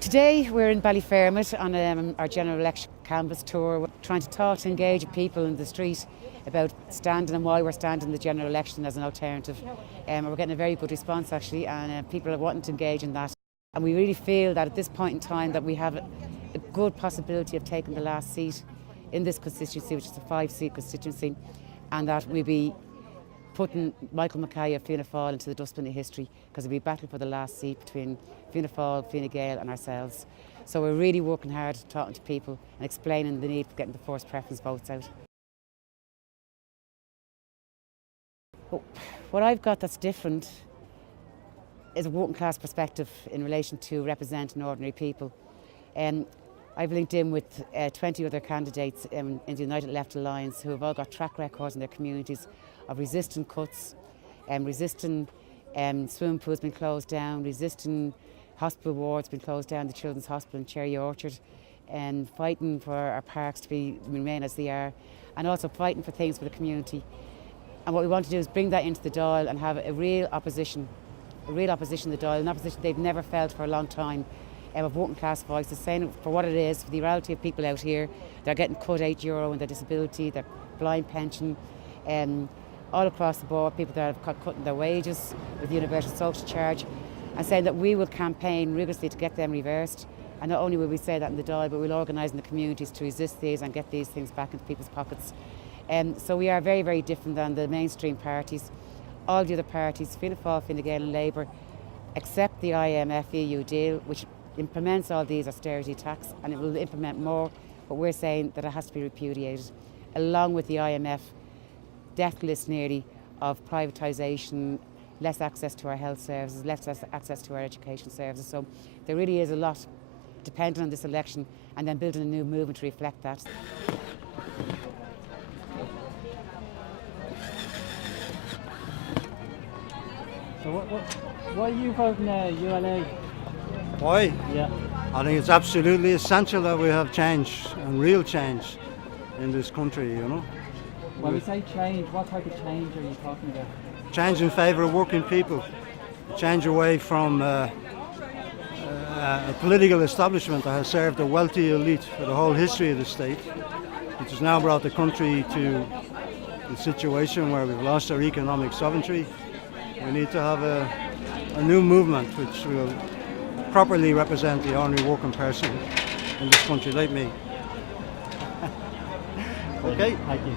Today we're in Ballyfermot on our general election canvass tour. We're trying to talk to engage with people in the street about standing and why we're standing in the general election as an alternative. We're getting a very good response actually, and people are wanting to engage in that. And we really feel that at this point in time that we have a good possibility of taking the last seat in this constituency, which is a 5-seat constituency, and that we'll be putting Michael Mackay of Fianna Fáil into the dustbin of history, because it'll be a battle for the last seat between Fianna Fáil, Fine Gael and ourselves. So we're really working hard, talking to people and explaining the need for getting the first preference votes out. But what I've got that's different is a working class perspective in relation to representing ordinary people. I've linked in with 20 other candidates in the United Left Alliance who have all got track records in their communities of resisting cuts, resisting swimming pools being closed down, resisting hospital wards being closed down, the Children's Hospital in Cherry Orchard, and fighting for our parks to remain as they are, and also fighting for things for the community. And what we want to do is bring that into the Dáil and have a real opposition in the Dáil, an opposition they've never felt for a long time, of working class voices, saying it for what it is, for the reality of people out here. They're getting cut €8 in their disability, their blind pension, all across the board, people that have cut cutting their wages with the universal social charge, and saying that we will campaign rigorously to get them reversed. And not only will we say that in the Dáil, but we'll organise in the communities to resist these and get these things back into people's pockets. So we are very, very different than the mainstream parties. All the other parties, Fianna Fáil, Fine Gael and Labour, accept the IMF-EU deal, which implements all these austerity attacks, and it will implement more, but we're saying that it has to be repudiated, along with the IMF death list nearly of privatisation, less access to our health services, less access to our education services. So there really is a lot dependent on this election, and then building a new movement to reflect that. So why are you voting ULA? Why? Yeah. I think it's absolutely essential that we have change, and real change, in this country, you know. When we say change, what type of change are you talking about? Change in favour of working people. Change away from a political establishment that has served a wealthy elite for the whole history of the state, which has now brought the country to a situation where we've lost our economic sovereignty. We need to have a new movement which will properly represent the ordinary working person in this country like me. Okay. Thank you.